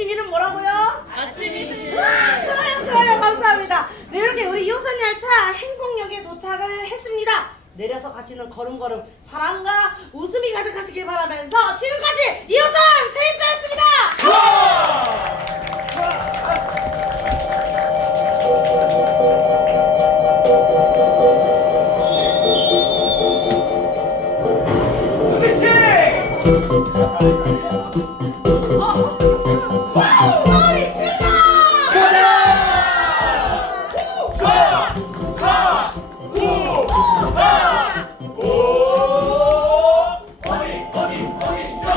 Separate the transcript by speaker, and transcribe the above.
Speaker 1: 팀 이름 뭐라고요?
Speaker 2: 아침 이슬.
Speaker 1: 와, 좋아요, 좋아요, 감사합니다. 네, 이렇게 우리 2호선 열차 행복역에 도착을 했습니다. 내려서 가시는 걸음걸음 사랑과 웃음이 가득하시길 바라면서 지금까지 2호선 세입자였습니다. 소리